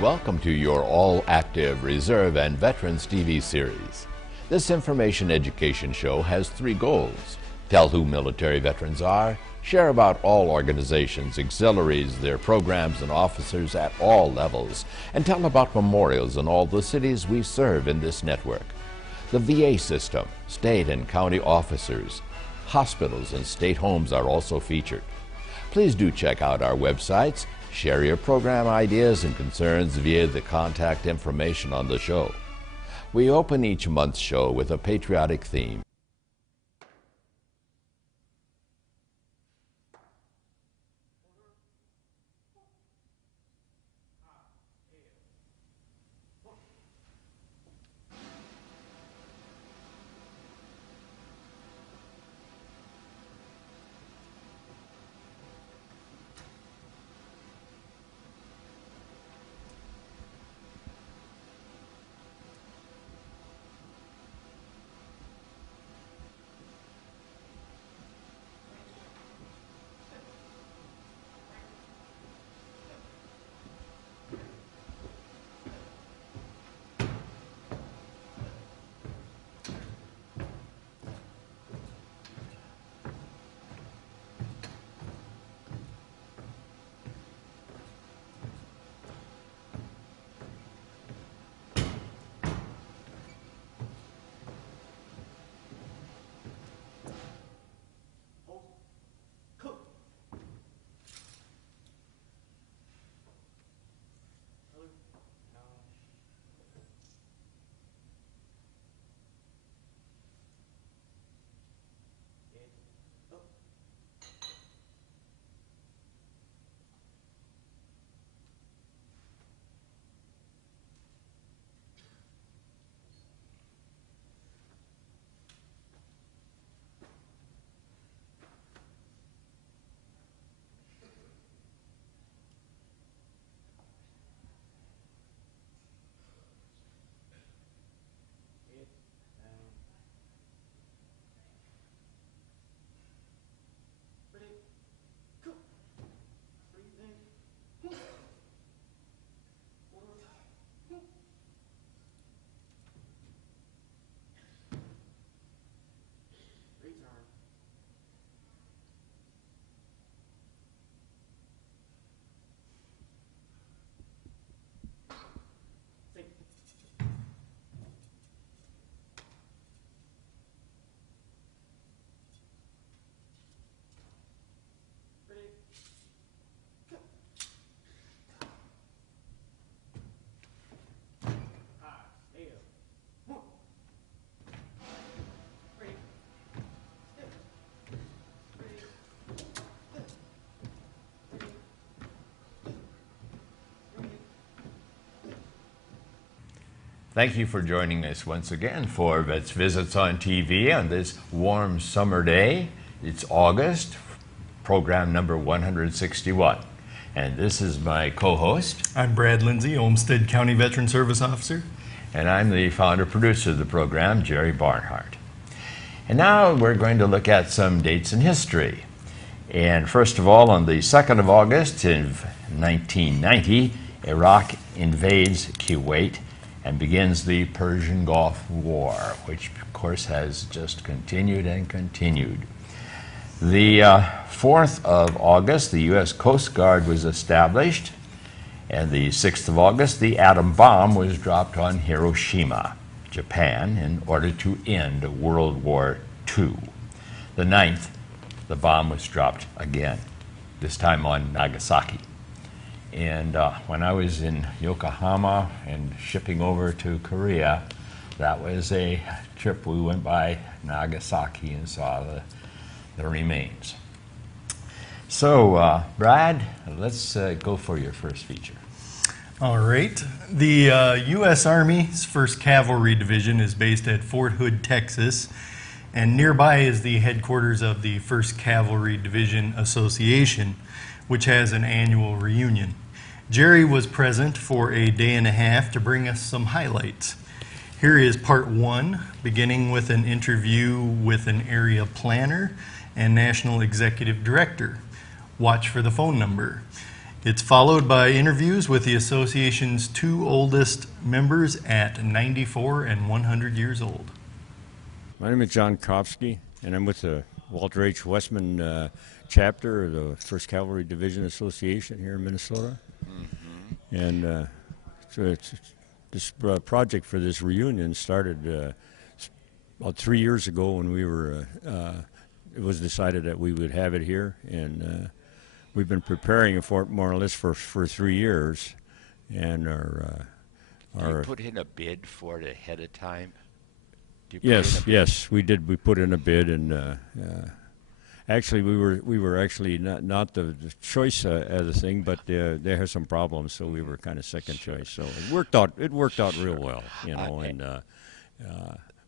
Welcome to your all-active Reserve and Veterans TV series. This information education show has 3 goals. Tell who military veterans are, share about all organizations, auxiliaries, their programs and officers at all levels, and tell about memorials in all the cities we serve in this network. The VA system, state and county officers, hospitals and state homes are also featured. Please do check out our websites. Share your program ideas and concerns via the contact information on the show. We open each month's show with a patriotic theme. Thank you for joining us once again for Vets Visits on TV on this warm summer day. It's August, program number 161. And this is my co-host. I'm Brad Lindsay, Olmsted County Veteran Service Officer. And I'm the founder-producer of the program, Jerry Barnhart. And now we're going to look at some dates in history. And first of all, on the 2nd of August in 1990, Iraq invades Kuwait and begins the Persian Gulf War, which of course has just continued and continued. The 4th of August, the U.S. Coast Guard was established, and the 6th of August, the atom bomb was dropped on Hiroshima, Japan, in order to end World War II. The 9th, the bomb was dropped again, this time on Nagasaki. And when I was in Yokohama and shipping over to Korea, that was a trip. We went by Nagasaki and saw the remains. So, Brad, let's go for your first feature. All right. The U.S. Army's 1st Cavalry Division is based at Fort Hood, Texas, and nearby is the headquarters of the 1st Cavalry Division Association, which has an annual reunion. Jerry was present for a day and a half to bring us some highlights. Here is part 1, beginning with an interview with an area planner and national executive director. Watch for the phone number. It's followed by interviews with the association's two oldest members at 94 and 100 years old. My name is John Kopsky, and I'm with the Walter H. Westman chapter of the 1st Calvary Division Association here in Minnesota. And this project for this reunion started about 3 years ago when we were, it was decided that we would have it here, and we've been preparing for it more or less for 3 years. And Do you put in a bid for it ahead of time? Yes, we did. We put in a bid, and actually we were actually not the choice of the thing, but they had some problems, so we were kind of second choice. So it worked out real well, you know, and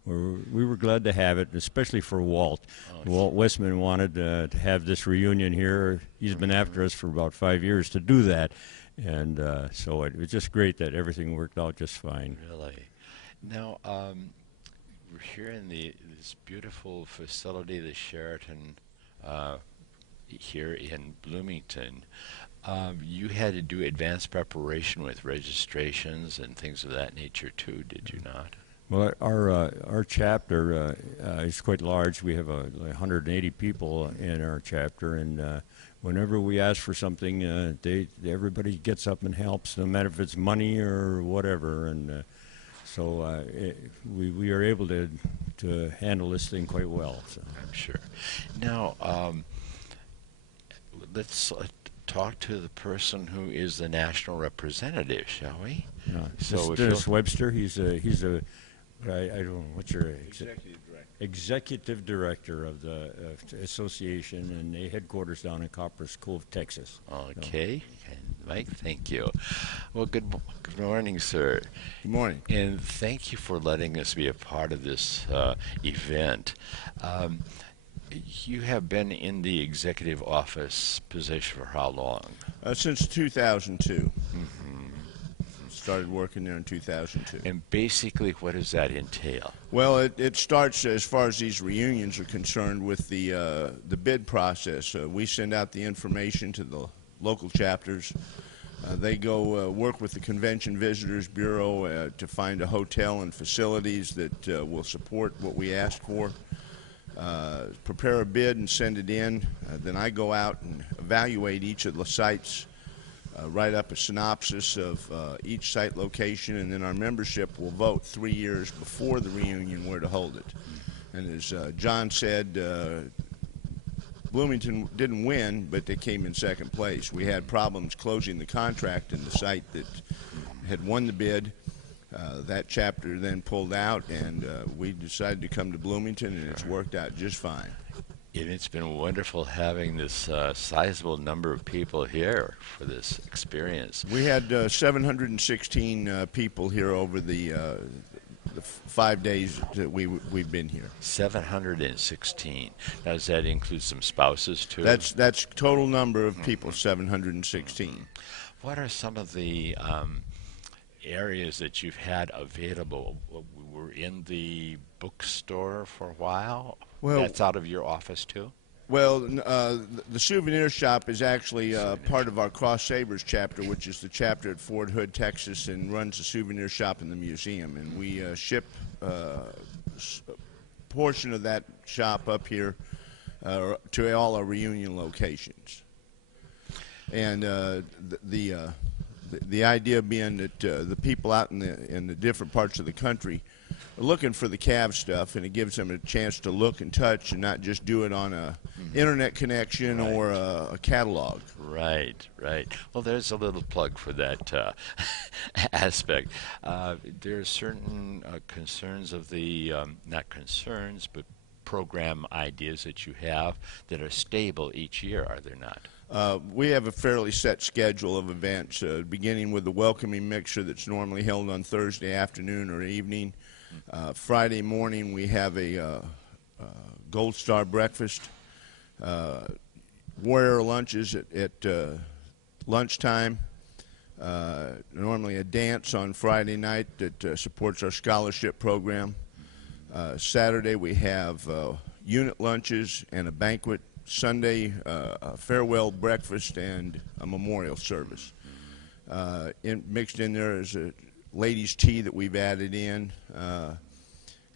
we were glad to have it, especially for Walt. Walt Westman wanted to have this reunion here. He's been after us for about 5 years to do that, and so it was just great that everything worked out just fine. Really? Now, we're here in this beautiful facility, the Sheraton, here in Bloomington. You had to do advanced preparation with registrations and things of that nature too, did you not? Well, our chapter is quite large. We have 180 people in our chapter, and whenever we ask for something, everybody gets up and helps, no matter if it's money or whatever. And so we are able to handle this thing quite well. So. I'm sure. Now, let's talk to the person who is the national representative, shall we? So Dennis Webster, he's a I don't know, what's your executive director of the association, and the headquarters down in Copperas Cove, Texas. Okay, Mike, thank you. Well, good morning, sir. Good morning. And thank you for letting us be a part of this event. You have been in the executive office position for how long? Since 2002. Started working there in 2002. And basically, what does that entail? Well, it starts, as far as these reunions are concerned, with the bid process. We send out the information to the local chapters. They go work with the Convention Visitors Bureau to find a hotel and facilities that will support what we ask for. Prepare a bid and send it in. Then I go out and evaluate each of the sites, write up a synopsis of each site location, and then our membership will vote 3 years before the reunion where to hold it. And as John said, Bloomington didn't win, but they came in second place. We had problems closing the contract in the site that had won the bid. That chapter then pulled out, and we decided to come to Bloomington, and it's worked out just fine. And it's been wonderful having this sizable number of people here for this experience. We had 716 people here over the 5 days that we've been here. 716. Now, does that include some spouses too? That's total number of people, 716. What are some of the areas that you've had available? We were in the bookstore for a while. Well, that's out of your office too? Well, the souvenir shop is actually part of our Cross Sabers chapter, which is the chapter at Fort Hood, Texas, and runs the souvenir shop in the museum. And we ship a portion of that shop up here to all our reunion locations. And the idea being that the people out in the different parts of the country are looking for the Cav stuff, and it gives them a chance to look and touch and not just do it on a internet connection or a catalog. Right. Well, there's a little plug for that aspect. There are certain concerns of the, not concerns, but program ideas that you have that are stable each year, are there not? We have a fairly set schedule of events, beginning with the welcoming mixer that's normally held on Thursday afternoon or evening. Friday morning we have a Gold Star breakfast, warrior lunches at lunchtime, normally a dance on Friday night that supports our scholarship program. Saturday we have unit lunches and a banquet Sunday, a farewell breakfast, and a memorial service. Mixed in there is a ladies' tea that we've added in.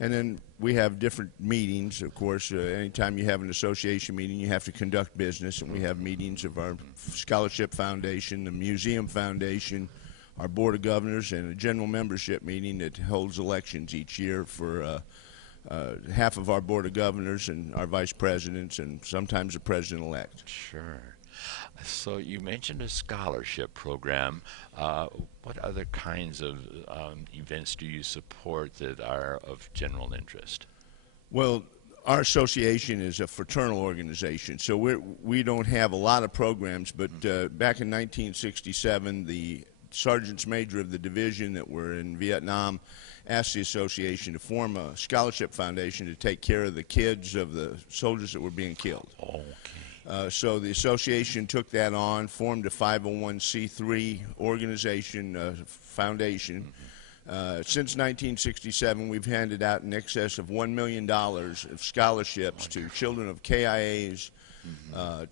And then we have different meetings, of course. Anytime you have an association meeting, you have to conduct business, and we have meetings of our Scholarship Foundation, the Museum Foundation, our Board of Governors, and a general membership meeting that holds elections each year for half of our Board of Governors and our Vice Presidents, and sometimes the President-elect. Sure. So you mentioned a scholarship program. What other kinds of events do you support that are of general interest? Well, our association is a fraternal organization, so we don't have a lot of programs, but back in 1967, the sergeants major of the division that were in Vietnam asked the association to form a scholarship foundation to take care of the kids of the soldiers that were being killed. Okay. So the association took that on, formed a 501c3 organization, foundation. Since 1967, we've handed out in excess of $1 million of scholarships to children of KIAs,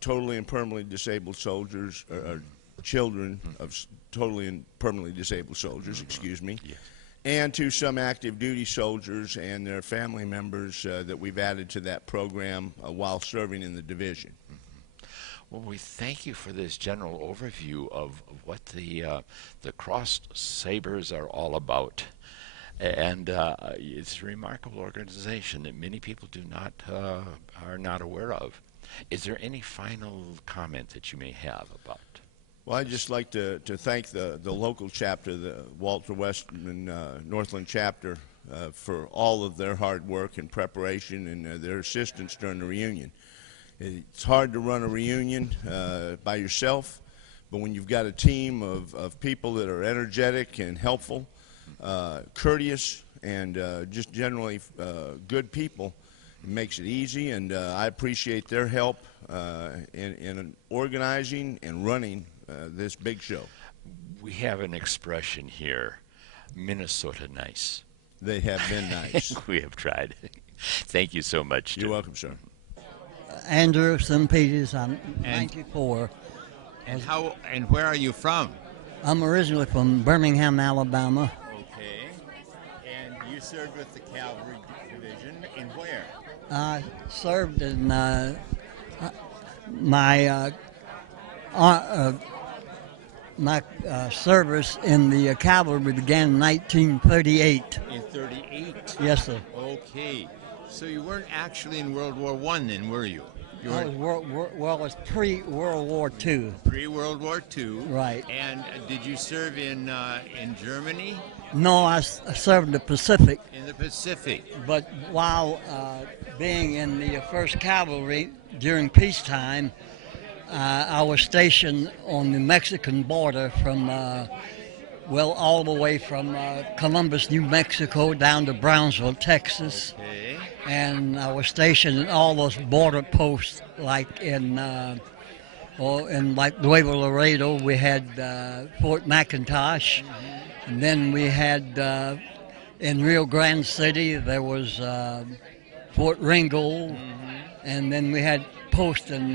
totally and permanently disabled soldiers, or children of totally and permanently disabled soldiers, excuse me. Yes. And to some active duty soldiers and their family members that we've added to that program while serving in the division. Well, we thank you for this general overview of what the Crossed Sabers are all about. And it's a remarkable organization that many people are not aware of. Is there any final comment that you may have about? Well, I'd just like to thank the local chapter, the Walter Westman Northland chapter, for all of their hard work and preparation and their assistance during the reunion. It's hard to run a reunion by yourself, but when you've got a team of people that are energetic and helpful, courteous, and just generally good people, it makes it easy, and I appreciate their help in organizing and running this big show. We have an expression here, Minnesota nice. They have been nice. We have tried. Thank you so much. You're welcome, sir. Andrew St. Peters, I'm 94. And where are you from? I'm originally from Birmingham, Alabama. Okay. And you served with the Calvary Division in where? I served in my service in the cavalry began in 1938. In 38? Yes, sir. Okay. So you weren't actually in World War I then, were you? I was it's pre-World War II. Pre-World War II. Right. And did you serve in Germany? No, I served in the Pacific. In the Pacific. But while being in the 1st Cavalry during peacetime, I was stationed on the Mexican border from, all the way from Columbus, New Mexico, down to Brownsville, Texas. Okay. And I was stationed in all those border posts, like in Nuevo Laredo, we had Fort McIntosh. And then we had in Rio Grande City, there was Fort Ringgold. And then we had posts in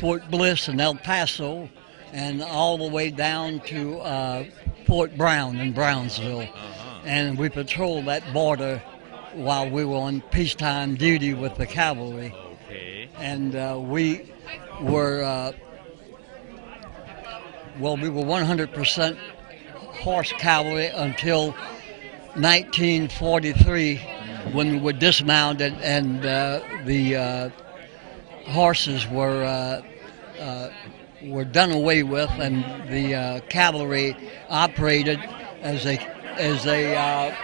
Fort Bliss and El Paso, and all the way down to Fort Brown in Brownsville. And we patrolled that border while we were on peacetime duty with the cavalry. Okay. And we were 100% horse cavalry until 1943, when we were dismounted and the horses were done away with, and the cavalry operated as a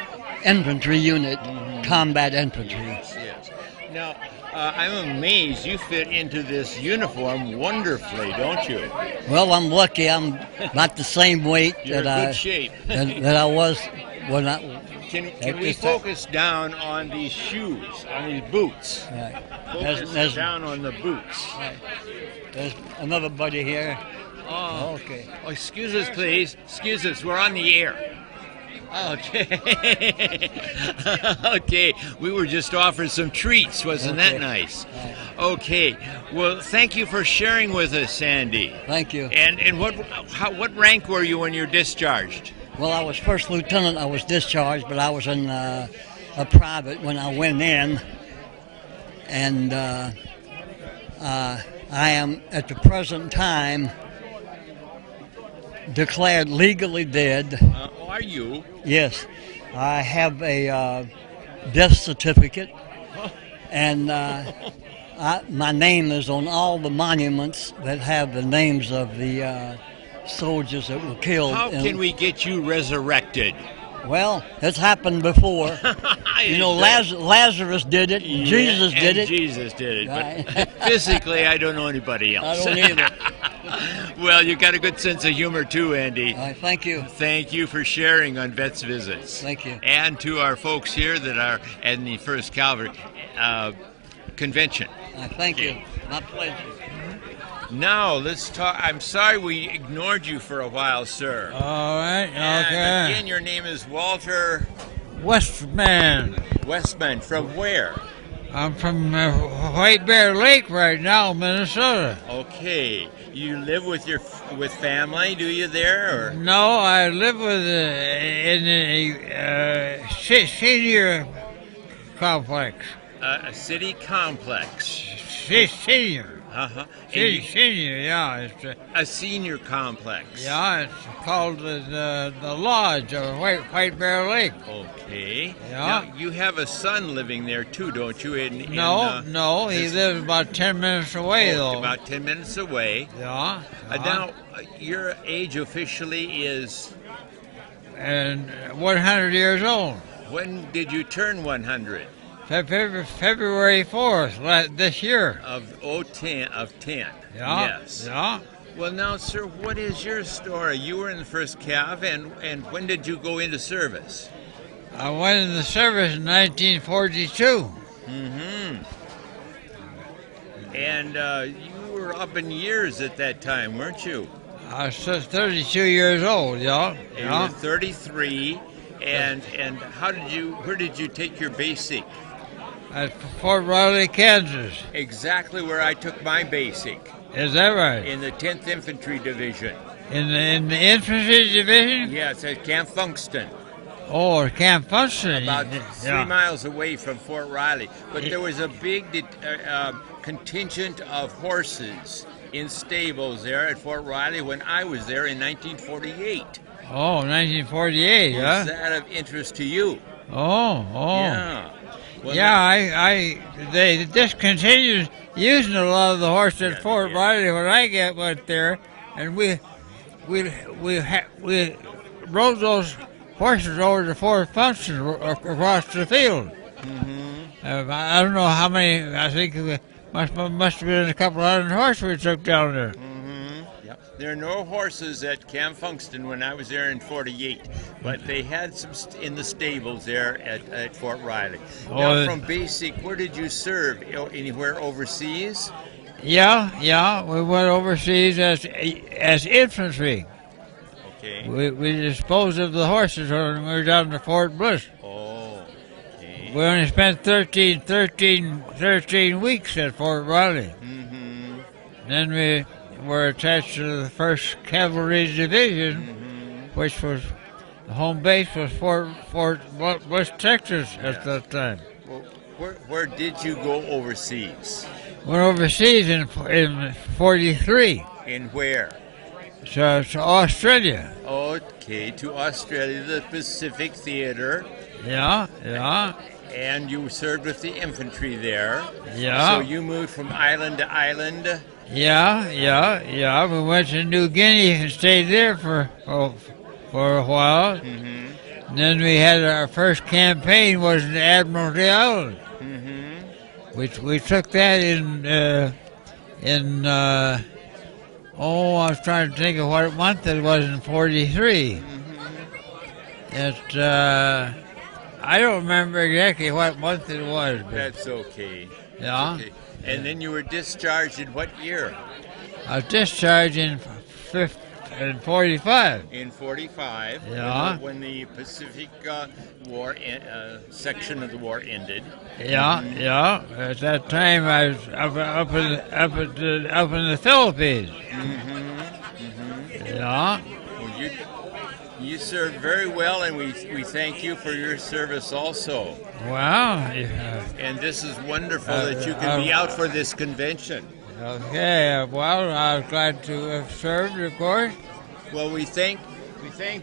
infantry unit, combat infantry. Yes. Now, I'm amazed you fit into this uniform wonderfully, don't you? Well, I'm lucky. I'm not the same weight You're that in good shape. that I was when I. Can we focus down on these shoes, on these boots? Right. Focus down on the boots. Right. There's another buddy here. Oh, Okay. oh, excuse us, please. Excuse us. We're on the air. Okay. Okay. We were just offered some treats. Wasn't that nice? Okay. Well, thank you for sharing with us, Sandy. Thank you. And what rank were you when you were discharged? Well, I was first lieutenant. I was discharged, but I was in a private when I went in. And I am, at the present time, declared legally dead. Are you? Yes. I have a death certificate, and my name is on all the monuments that have the names of the soldiers that were killed. How can we get you resurrected? Well, it's happened before. You know, Lazarus did it. Yeah, Jesus did it. Jesus did it. Right. But physically, I don't know anybody else. I don't either. Well, you got a good sense of humor too, Andy. Thank you. Thank you for sharing on Vets Visits. Thank you. And to our folks here that are at the First Calvary Convention. Thank you. My pleasure. Now, let's talk. I'm sorry we ignored you for a while, sir. All right, And okay. again, your name is Walter Westman. Westman. From where? I'm from White Bear Lake right now, Minnesota. Okay. You live with family, do you there? Or? No, I live with in a senior complex. A city complex. Senior. Uh-huh. Senior, yeah. It's A senior complex. yeah, it's called the Lodge of White Bear Lake. Okay. Yeah. Now, you have a son living there too, don't you? No, he lives about 10 minutes away, though. About 10 minutes away. Yeah. Now, your age officially is? And 100 years old. When did you turn 100? February 4th this year. Of 10. Yeah. Yes. Yeah. Well, now, sir, what is your story? You were in the first Cav, and when did you go into service? I went in the service in 1942. Mm-hmm. And you were up in years at that time, weren't you? I was 32 years old, yeah. You were 33, and where did you take your basic? At Fort Riley, Kansas. Exactly where I took my basic. Is that right? In the 10th Infantry Division. In the infantry division? Yes, at Camp Funkston. Oh, Camp Funkston. About 3 miles away from Fort Riley. But there was a big contingent of horses in stables there at Fort Riley when I was there in 1948. Oh, 1948, huh? Was that of interest to you? Oh. Yeah. Well, yeah, they discontinued using a lot of the horses at Fort Riley when I went there, and we rode those horses over to Fort Function across the field. Mm-hmm. I don't know how many. I think it must have been a couple hundred horses we took down there. Mm-hmm. Yep. There are no horses at Camp Funkston when I was there in 48, but they had some in the stables there at Fort Riley. Now, from basic, where did you serve? Anywhere overseas? Yeah, we went overseas as infantry. Okay. We disposed of the horses when we were down to Fort Bliss. Oh, okay. We only spent 13 weeks at Fort Riley. Mm-hmm. Then we were attached to the 1st Cavalry Division, which was, the home base was Fort Bliss, Texas at that time. Well, where did you go overseas? Went overseas in 43. In where? To Australia. Okay, to Australia, the Pacific Theater. Yeah. And you served with the infantry there. Yeah. So you moved from island to island. Yeah. We went to New Guinea and stayed there for a while. Mm-hmm. And then we had our first campaign was in Admiralty Island. Mm-hmm. We took that I was trying to think of what month it was in 43. Mm-hmm. I don't remember exactly what month it was. But That's okay. yeah. Okay. And then you were discharged in what year? I was discharged in in 45. In 45, Yeah. when the Pacific War section of the war ended. Yeah, yeah. At that time, I was up in the Philippines. Yeah. Well, you served very well, and we thank you for your service also. Well, And this is wonderful that you can be out for this convention. okay. Well, I was glad to have served, of course. Well, we thank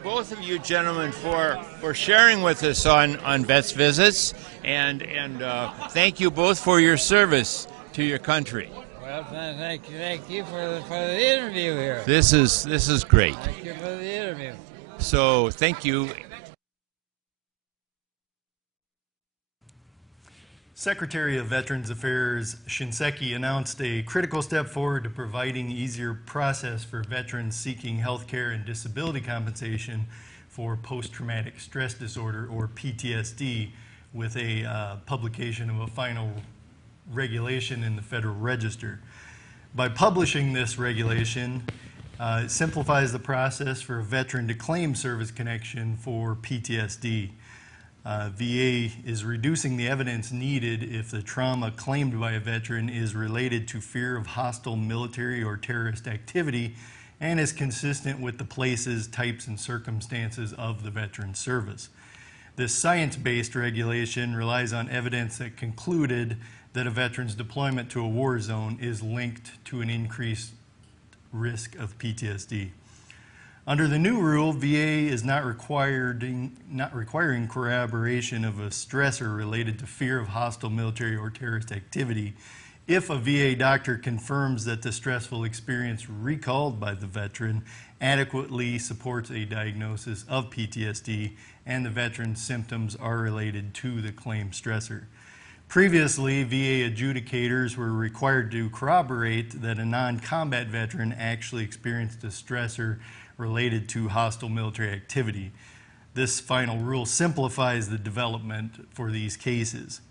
both of you gentlemen for sharing with us on Vets Visits, and thank you both for your service to your country. Well, thank you for the interview here. This is great. Thank you for the interview. So thank you. Secretary of Veterans Affairs Shinseki announced a critical step forward to providing easier process for veterans seeking health care and disability compensation for post-traumatic stress disorder, or PTSD, with a publication of a final regulation in the Federal Register. By publishing this regulation, it simplifies the process for a veteran to claim service connection for PTSD. VA is reducing the evidence needed if the trauma claimed by a veteran is related to fear of hostile military or terrorist activity and is consistent with the places, types, and circumstances of the veteran's service. This science-based regulation relies on evidence that concluded that a veteran's deployment to a war zone is linked to an increased risk of PTSD. Under the new rule, VA is not requiring corroboration of a stressor related to fear of hostile military or terrorist activity if a VA doctor confirms that the stressful experience recalled by the veteran adequately supports a diagnosis of PTSD and the veteran's symptoms are related to the claimed stressor. Previously, VA adjudicators were required to corroborate that a non-combat veteran actually experienced a stressor related to hostile military activity. This final rule simplifies the development for these cases.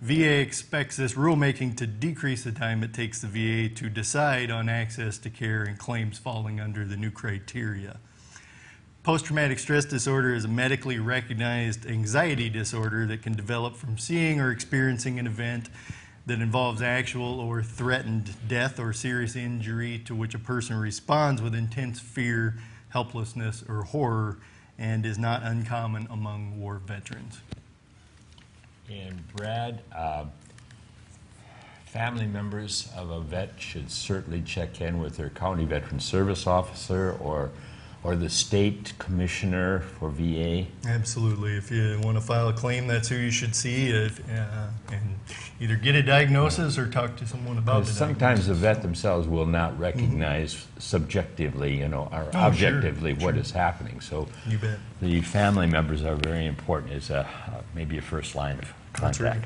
VA expects this rulemaking to decrease the time it takes the VA to decide on access to care and claims falling under the new criteria. Post-traumatic stress disorder is a medically recognized anxiety disorder that can develop from seeing or experiencing an event that involves actual or threatened death or serious injury to which a person responds with intense fear, helplessness, or horror, and is not uncommon among war veterans. And Brad, family members of a vet should certainly check in with their county veteran service officer or the state commissioner for VA. Absolutely. If you want to file a claim, that's who you should see, and either get a diagnosis or talk to someone about it. Sometimes the vet themselves will not recognize subjectively, or objectively what is happening. So you bet. The family members are very important as maybe a first line of contact. That's right.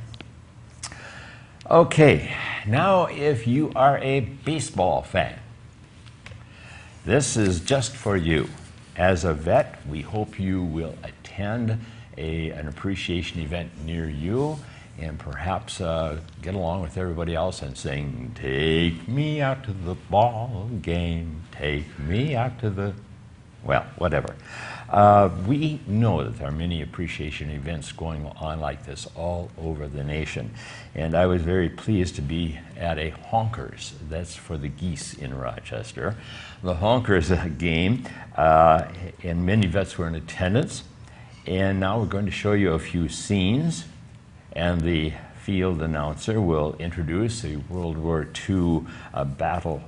Okay, now if you are a baseball fan, this is just for you. As a vet, we hope you will attend an appreciation event near you and perhaps get along with everybody else and sing, "Take me out to the ball game, take me out to the," well, whatever. We know that there are many appreciation events going on like this all over the nation. And I was very pleased to be at a Honkers, that's for the geese in Rochester, the Honkers game, and many vets were in attendance. And now we're going to show you a few scenes, and the field announcer will introduce a World War II battle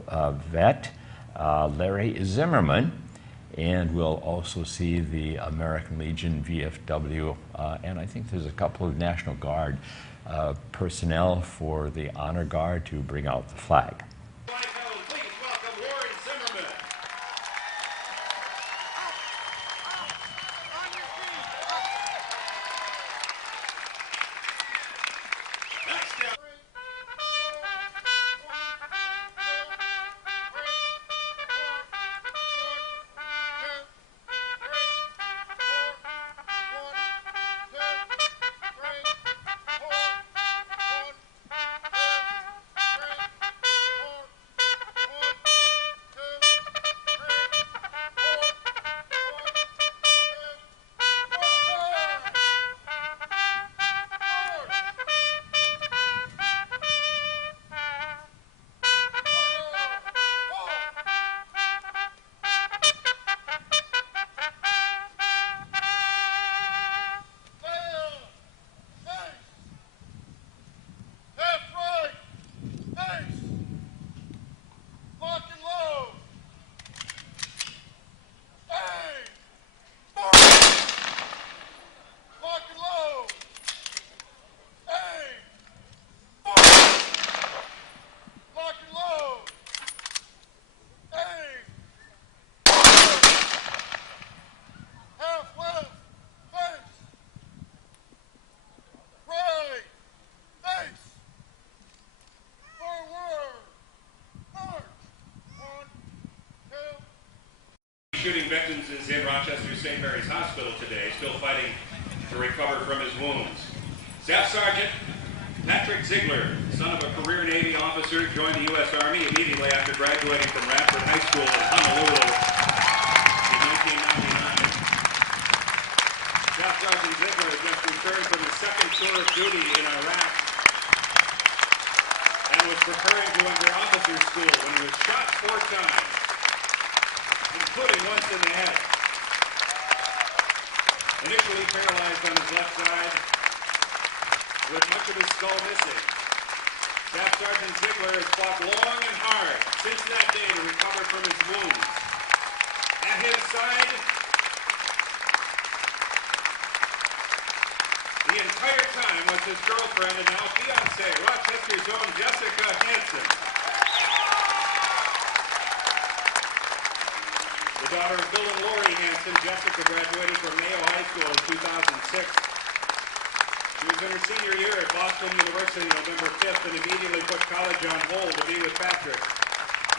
vet, Larry Zimmerman. And we'll also see the American Legion VFW, and I think there's a couple of National Guard personnel for the Honor Guard to bring out the flag. Please welcome Warren Zimmerman. shooting victims is in Rochester St. Mary's Hospital today, still fighting to recover from his wounds. Staff Sergeant Patrick Ziegler, son of a career Navy officer, joined the U.S. Army immediately after graduating from Radford High School in Honolulu in 1999. Staff Sergeant Ziegler just returned from his second tour of duty in Iraq and was preparing to enter officer school when he was shot 4 times, including once in the head. Initially paralyzed on his left side, with much of his skull missing, Staff Sergeant Ziegler has fought long and hard since that day to recover from his wounds. At his side, the entire time was his girlfriend and now fiancée, Rochester's own Jessica Hansen. The daughter of Bill and Lori Hansen, Jessica graduated from Mayo High School in 2006. She was in her senior year at Boston University November 5th and immediately put college on hold to be with Patrick.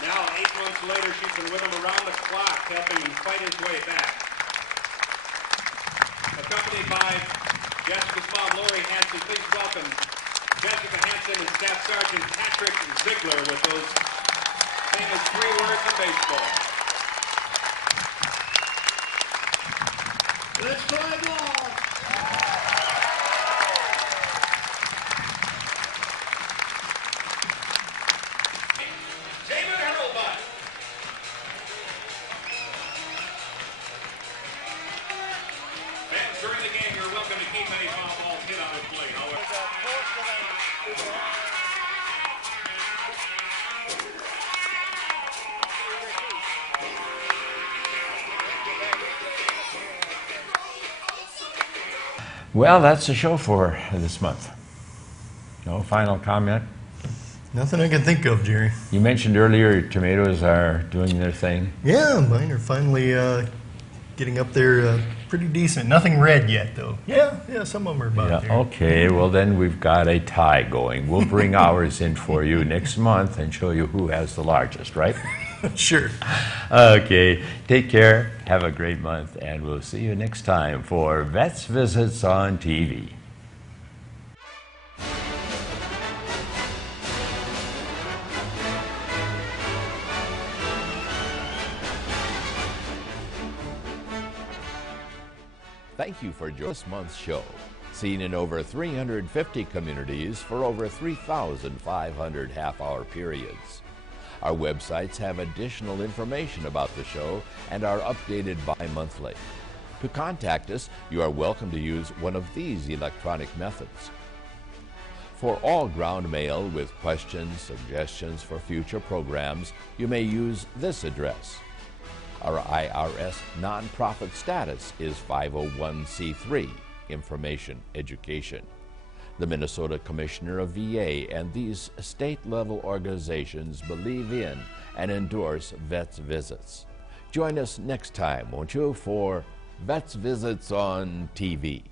Now, 8 months later, she's been with him around the clock, helping him fight his way back. Accompanied by Jessica's mom, Lori Hansen, please welcome Jessica Hansen and Staff Sergeant Patrick Ziegler with those famous 3 words in baseball. Let's play ball! During the game, you're welcome to keep any foul balls hit on the plate. Well, that's the show for this month. No final comment? Nothing I can think of, Jerry. You mentioned earlier tomatoes are doing their thing. Yeah, mine are finally getting up there pretty decent. Nothing red yet, though. Yeah, some of them are about there. Okay, well then we've got a tie going. We'll bring ours in for you next month and show you who has the largest, right? Sure. Okay, take care, have a great month, and we'll see you next time for Vets Visits on TV. Thank you for joining this month's show. Seen in over 350 communities for over 3,500 half-hour periods. Our websites have additional information about the show and are updated bi-monthly. To contact us, you are welcome to use one of these electronic methods. For all ground mail with questions, suggestions for future programs, you may use this address. Our IRS nonprofit status is 501c3, Information Education. The Minnesota Commissioner of VA and these state-level organizations believe in and endorse Vets Visits. Join us next time, won't you, for Vets Visits on TV.